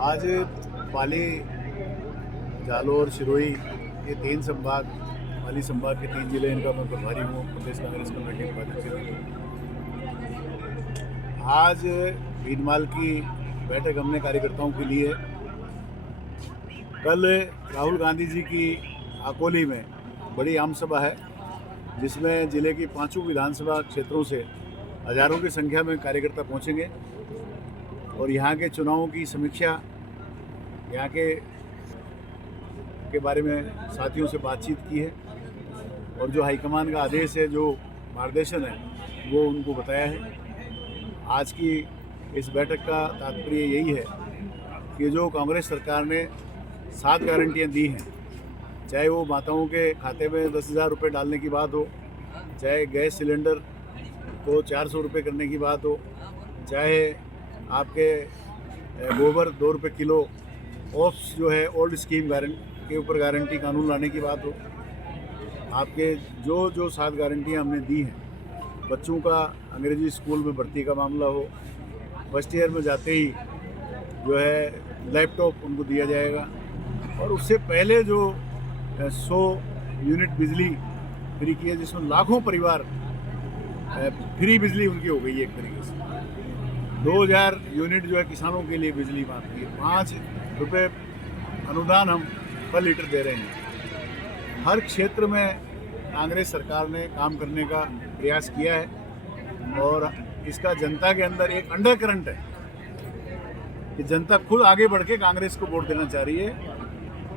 आज पाली, जालोर, सिरोही ये तीन संभाग, पाली संभाग के 3 जिले, इनका मैं प्रभारी हूँ प्रदेश कांग्रेस कमेटी के उपाध्यक्ष। आज भीनमाल की बैठक हमने कार्यकर्ताओं के लिए, कल राहुल गांधी जी की आकोली में बड़ी आम सभा है, जिसमें जिले की 5 विधानसभा क्षेत्रों से हजारों की संख्या में कार्यकर्ता पहुंचेंगे और यहाँ के चुनावों की समीक्षा, यहाँ के बारे में साथियों से बातचीत की है और जो हाईकमान का आदेश है, जो मार्गदर्शन है, वो उनको बताया है। आज की इस बैठक का तात्पर्य यही है कि जो कांग्रेस सरकार ने 7 गारंटियाँ दी हैं, चाहे वो माताओं के खाते में 10,000 रुपये डालने की बात हो, चाहे गैस सिलेंडर को 400 रुपये करने की बात हो, चाहे आपके गोबर 2 रुपये किलो ऑफ्स जो है ओल्ड स्कीम के ऊपर गारंटी कानून लाने की बात हो, आपके जो 7 गारंटियाँ हमने दी हैं, बच्चों का अंग्रेजी स्कूल में भर्ती का मामला हो, फर्स्ट ईयर में जाते ही जो है लैपटॉप उनको दिया जाएगा, और उससे पहले जो 100 यूनिट बिजली फ्री की है, जिसमें लाखों परिवार फ्री बिजली उनकी हो गई है एक तरीके से। 2000 यूनिट जो है किसानों के लिए बिजली माफ की है। 5 रुपये अनुदान हम पर लीटर दे रहे हैं। हर क्षेत्र में कांग्रेस सरकार ने काम करने का प्रयास किया है और इसका जनता के अंदर एक अंडर करंट है कि जनता खुद आगे बढ़ के कांग्रेस को वोट देना चाह रही है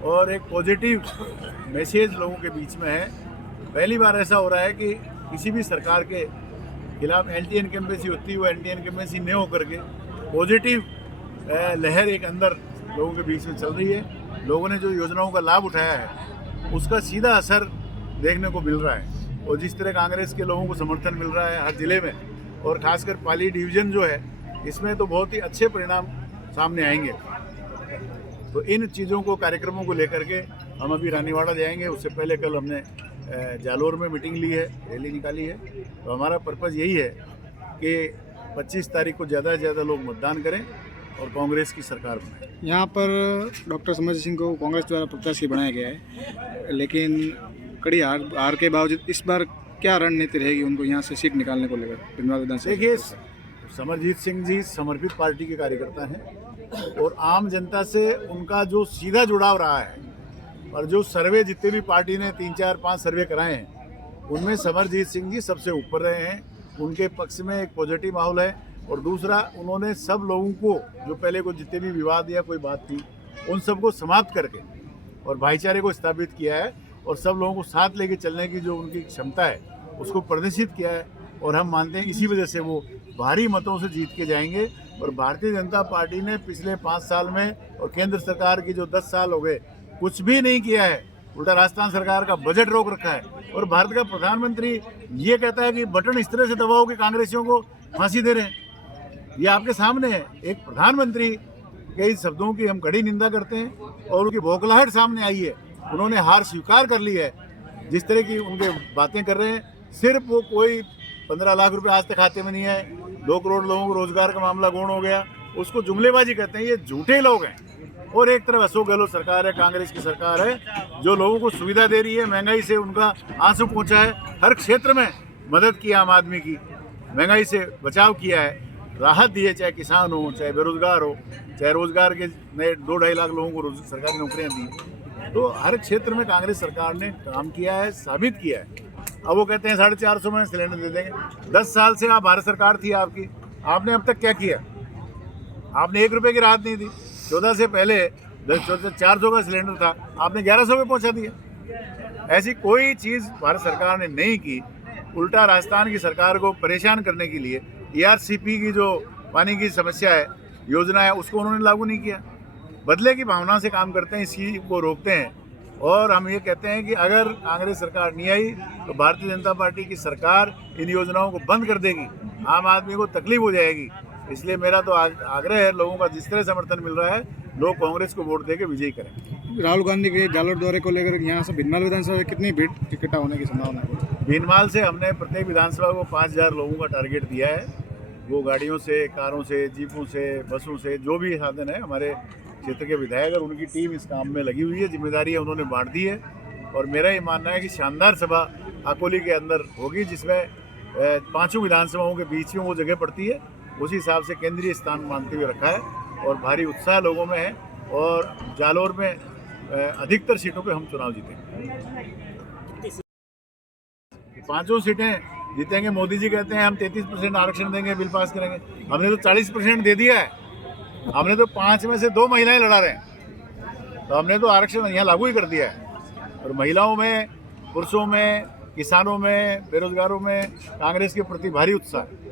और एक पॉजिटिव मैसेज लोगों के बीच में है। पहली बार ऐसा हो रहा है कि किसी भी सरकार के खिलाफ एंटी इनकम्बेंसी होती है, वो एंटी इनकम्बेंसी नहीं होकर के पॉजिटिव लहर एक अंदर लोगों के बीच में चल रही है। लोगों ने जो योजनाओं का लाभ उठाया है, उसका सीधा असर देखने को मिल रहा है और जिस तरह कांग्रेस के लोगों को समर्थन मिल रहा है हर जिले में, और खासकर पाली डिवीज़न जो है, इसमें तो बहुत ही अच्छे परिणाम सामने आएंगे। तो इन चीज़ों को, कार्यक्रमों को लेकर के हम अभी रानीवाड़ा जाएंगे। उससे पहले कल हमने जालोर में मीटिंग ली है, रैली निकाली है। तो हमारा पर्पज़ यही है कि 25 तारीख को ज़्यादा से ज़्यादा लोग मतदान करें और कांग्रेस की सरकार बनाए। यहाँ पर डॉक्टर समरजीत सिंह को कांग्रेस द्वारा प्रत्याशी बनाया गया है, लेकिन कड़ी हार के बावजूद इस बार क्या रणनीति रहेगी उनको यहाँ से सीट निकालने को लेकर? देखिए, समरजीत सिंह जी समर्पित पार्टी के कार्यकर्ता हैं और आम जनता से उनका जो सीधा जुड़ाव रहा है, और जो सर्वे जितने भी पार्टी ने 3, 4, 5 सर्वे कराए हैं, उनमें समरजीत सिंह जी सबसे ऊपर रहे हैं। उनके पक्ष में एक पॉजिटिव माहौल है और दूसरा, उन्होंने सब लोगों को, जो पहले को जितने भी विवाद या कोई बात थी, उन सबको समाप्त करके और भाईचारे को स्थापित किया है और सब लोगों को साथ लेके चलने की जो उनकी क्षमता है, उसको प्रदर्शित किया है। और हम मानते हैं इसी वजह से वो भारी मतों से जीत के जाएंगे। और भारतीय जनता पार्टी ने पिछले 5 साल में और केंद्र सरकार की जो 10 साल हो गए, कुछ भी नहीं किया है। उल्टा राजस्थान सरकार का बजट रोक रखा है और भारत का प्रधानमंत्री ये कहता है कि बटन इस तरह से दबाओ कि कांग्रेसियों को फांसी दे रहे हैं। ये आपके सामने है। एक प्रधानमंत्री के इन शब्दों की हम कड़ी निंदा करते हैं और उनकी बौखलाहट सामने आई है। उन्होंने हार स्वीकार कर ली है। जिस तरह की उनके बातें कर रहे हैं, सिर्फ वो कोई 15 लाख रुपए आज तक खाते में नहीं है, 2 करोड़ लोगों को रोजगार का मामला गौण हो गया, उसको जुमलेबाजी कहते हैं। ये झूठे लोग हैं। और एक तरफ अशोक गहलोत सरकार है, कांग्रेस की सरकार है, जो लोगों को सुविधा दे रही है, महंगाई से उनका आंसू पहुंचा है, हर क्षेत्र में मदद की, आम आदमी की महंगाई से बचाव किया है, राहत दी है, चाहे किसान हो, चाहे बेरोजगार हो, चाहे रोजगार के नए 2-2.5 लाख लोगों को सरकारी नौकरियां दी। तो हर क्षेत्र में कांग्रेस सरकार ने काम किया है, साबित किया है। अब वो कहते हैं 450 में सिलेंडर दे देंगे। 10 साल से आप भारत सरकार थी आपकी, आपने अब तक क्या किया? आपने 1 रुपये की राहत नहीं दी। 14 से पहले 400 का सिलेंडर था, आपने 1100 पे पहुंचा दिया। ऐसी कोई चीज़ भारत सरकार ने नहीं की। उल्टा राजस्थान की सरकार को परेशान करने के लिए ERCP की जो पानी की समस्या है, योजना है, उसको उन्होंने लागू नहीं किया। बदले की भावना से काम करते हैं, इसी को रोकते हैं। और हम ये कहते हैं कि अगर कांग्रेस सरकार नहीं आई तो भारतीय जनता पार्टी की सरकार इन योजनाओं को बंद कर देगी, आम आदमी को तकलीफ हो जाएगी। इसलिए मेरा तो आग्रह है, लोगों का जिस तरह समर्थन मिल रहा है, लोग कांग्रेस को वोट देकर विजयी करें। राहुल गांधी के जालोर दौरे को लेकर यहाँ से भीनमाल विधानसभा में कितनी भीड़ इकट्ठा होने की संभावना है? भीनमाल से हमने प्रत्येक विधानसभा को 5,000 लोगों का टारगेट दिया है वो गाड़ियों से, कारों से, जीपों से, बसों से, जो भी साधन है, हमारे क्षेत्र के विधायक और उनकी टीम इस काम में लगी हुई है। जिम्मेदारी है उन्होंने बांट दी है और मेरा ये मानना है कि शानदार सभा अकोली के अंदर होगी, जिसमें 5 विधानसभाओं के बीच में वो जगह पड़ती है। उसी हिसाब से केंद्रीय स्थान मानते हुए रखा है और भारी उत्साह लोगों में है और जालौर में अधिकतर सीटों पे हम चुनाव जीतेंगे। 5 सीटें जीतेंगे। मोदी जी कहते हैं हम 33% आरक्षण देंगे, बिल पास करेंगे। हमने तो 40% दे दिया है। हमने तो 5 में से 2 महिलाएं लड़ा रहे हैं, तो हमने तो आरक्षण यहाँ लागू ही कर दिया है। और महिलाओं में, पुरुषों में, किसानों में, बेरोजगारों में कांग्रेस के प्रति भारी उत्साह है।